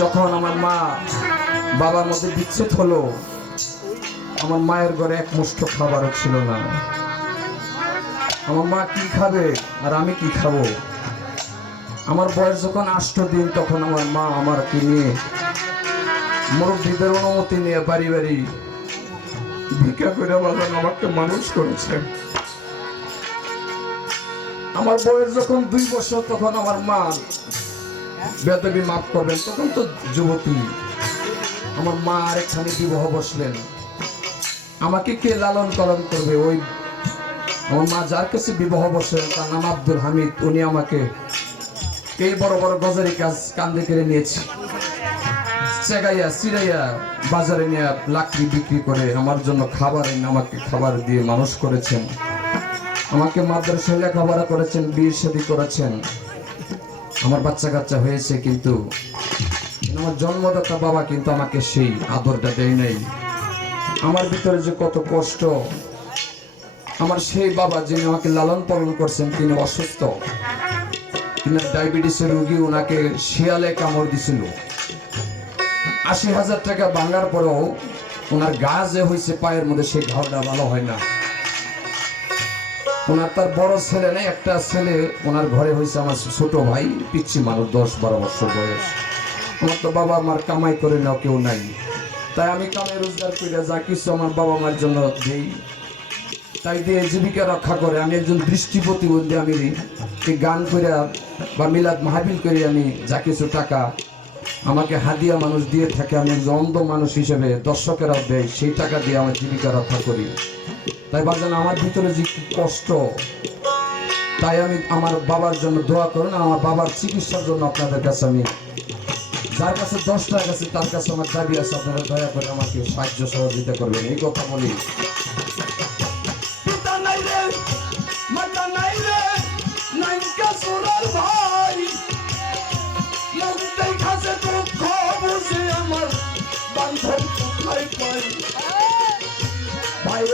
যখন আমার মা বাবার মধ্যে বিচ্ছেদ হলো, আমার মায়ের ঘরে এক মুষ্ঠ খাবারও ছিল না। আমার মা কি খাবে আর আমি কি খাব? আমার বয়স যখন আষ্ট দিন, তখন আমার মা আমাকে নিয়ে মুরব্বীদের অনুমতি নিয়ে বাড়ি বাড়ি ভিক্ষা করে বাজান আমাকে মানুষ করেছে। আমার বয়স যখন দুই বছর, তখন আমার মা বেদবি মাফ করবেন, তখন তো যুবতী। আমার মা আরেকখানে বিবাহ বসলেন। আমাকে কে লালন পালন করবে? ওই আমার মা যার কাছে বিবাহ বসলেন, তার নাম আব্দুল হামিদ, উনি আমাকে এই বড় বড় গজারি কাজ কান্দে কেড়ে নিয়েছে। চেগাইয়া সিরাইয়া বাজারে নিয়ে লাকড়ি বিক্রি করে আমার জন্য খাবার এনে আমাকে খাবার দিয়ে মানুষ করেছেন। আমাকে মাদ্রাসায় লেখাপড়া করেছেন, বিয়ে শাদী করেছেন। আমার বাচ্চা কাচ্চা হয়েছে কিন্তু আমার জন্মদাতা বাবা কিন্তু আমাকে সেই আদরটা দেয় নাই। আমার ভিতরে যে কত কষ্ট, আমার সেই বাবা যিনি আমাকে লালন পালন করছেন, তিনি অসুস্থ। তিনি ডায়াবেটিসের রোগী, ওনাকে শিয়ালে কামড় দিছিল। আশি হাজার টাকা ভাঙার পরেও ওনার গা যে হয়েছে পায়ের মধ্যে, সেই ঘাওটা ভালো হয় না। ওনার তার বড় ছেলে নেই একটা ছেলে ওনার ঘরে হয়েছে আমার ছোট ভাই, পিচ্ছি মানুষ, দশ বারো বছর বয়স। আমার তো বাবা মার কামাই করে নাও কেউ নাই। তাই আমি কামাই রোজগার করে যা কিছু আমার বাবা মার জন্য দেই। তাই দিয়ে জীবিকা রক্ষা করে আমি একজন দৃষ্টি প্রতিবন্ধী আমি গান করে বা মিলাদ মাহাবিল করে আমি যা কিছু টাকা আমাকে হাদিয়া মানুষ দিয়ে থাকে, আমি অন্ধ মানুষ হিসেবে দর্শকেরাও দেয় সেই টাকা দিয়ে আমার জীবিকা রক্ষা করি। তাই বাজান, আমার ভিতরে যে কষ্ট, তাই আমি আমার বাবার জন্য দোয়া করুন, আমার বাবার চিকিৎসার জন্য আপনাদের কাছে আমি, যার কাছে দশ টাকা আছে, তার কাছে আমার দাবি আছে, আপনারা দয়া করে আমাকে সাহায্য সহযোগিতা করবেন। এই কথা বলি। মাতা নাইকা ভাই।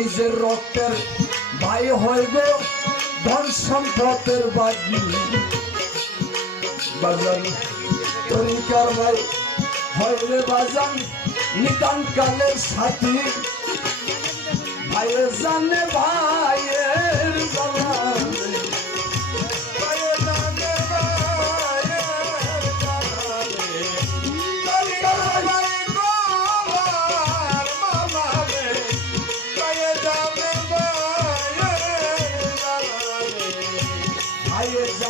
নিজের রক্তের ভাই হইব ধন সম্পদের বাজি বাজান, তরিকার ভাই হইলে বাজান নিতান কালের সাথী। ভাই জানে ভাইয়ের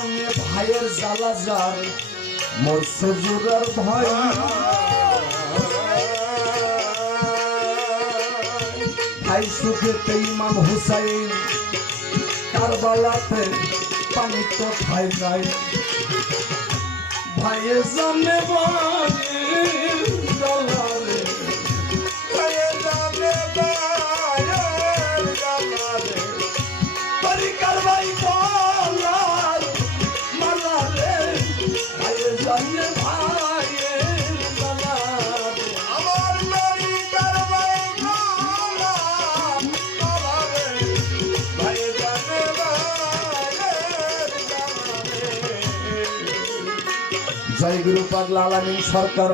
ভাইয়ের জ্বালা যার, মোর সজুরার ভাই। ভাই সুখেতে ইমাম হুসাইন, কারবালাতে পানি তো খাই নাই। ভাইয়ের সামনে ভাইয়ের জয় গুরু পাগলা আলামিন সরকার